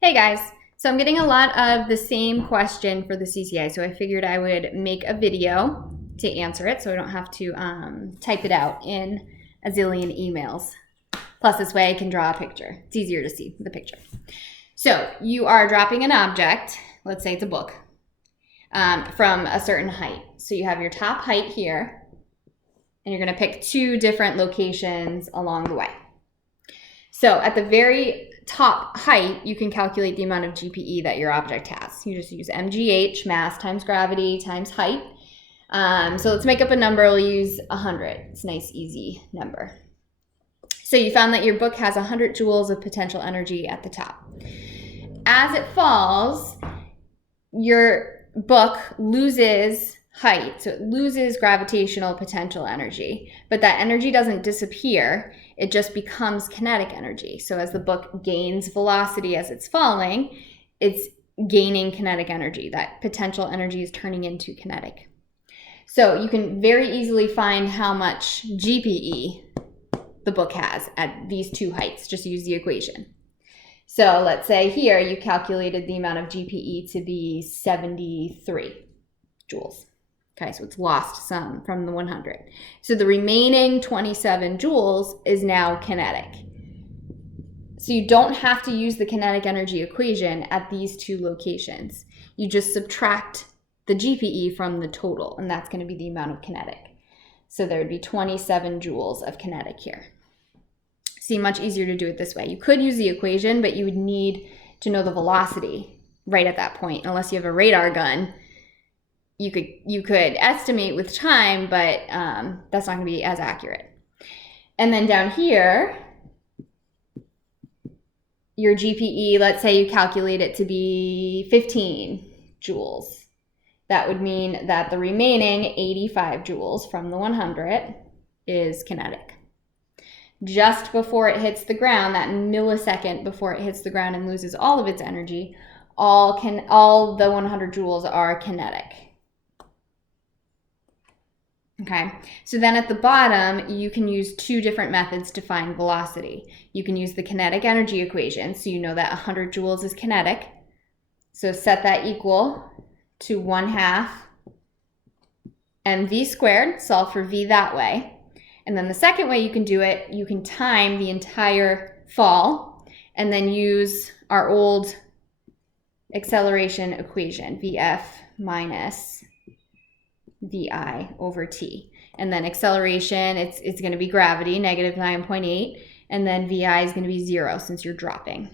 Hey guys, so I'm getting a lot of the same question for the CCA, so I figured I would make a video to answer it so I don't have to type it out in a zillion emails. Plus this way I can draw a picture. It's easier to see the picture. So you are dropping an object, let's say it's a book, from a certain height. So you have your top height here, and you're going to pick two different locations along the way. So at the very top height, you can calculate the amount of GPE that your object has. You just use mgh, mass times gravity times height. So let's make up a number. We'll use 100. It's a nice, easy number. So you found that your book has 100 joules of potential energy at the top. As it falls, your book loses height, so it loses gravitational potential energy, but that energy doesn't disappear, it just becomes kinetic energy. So as the book gains velocity as it's falling, it's gaining kinetic energy. That potential energy is turning into kinetic. So you can very easily find how much GPE the book has at these two heights. Just use the equation. So let's say here you calculated the amount of GPE to be 73 joules. Okay, so it's lost some from the 100. So the remaining 27 joules is now kinetic. So you don't have to use the kinetic energy equation at these two locations. You just subtract the GPE from the total, and that's going to be the amount of kinetic. So there would be 27 joules of kinetic here. See, much easier to do it this way. You could use the equation, but you would need to know the velocity right at that point, unless you have a radar gun. You could estimate with time, but that's not going to be as accurate. And then down here, your GPE, let's say you calculate it to be 15 joules. That would mean that the remaining 85 joules from the 100 is kinetic. Just before it hits the ground, that millisecond before it hits the ground and loses all of its energy, all the 100 joules are kinetic. Okay, so then at the bottom, you can use two different methods to find velocity. You can use the kinetic energy equation, so you know that 100 joules is kinetic. So set that equal to 1/2 mv squared, solve for v that way. And then the second way you can do it, you can time the entire fall and then use our old acceleration equation, vf minus vi over t. And then acceleration, it's going to be gravity, negative 9.8, and then vi is going to be 0 since you're dropping.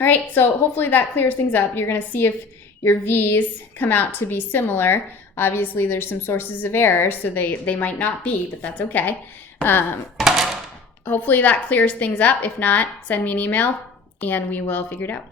All right, so hopefully that clears things up. You're going to see if your v's come out to be similar. Obviously, there's some sources of error, so they might not be, but that's okay. Hopefully that clears things up. If not, send me an email, and we will figure it out.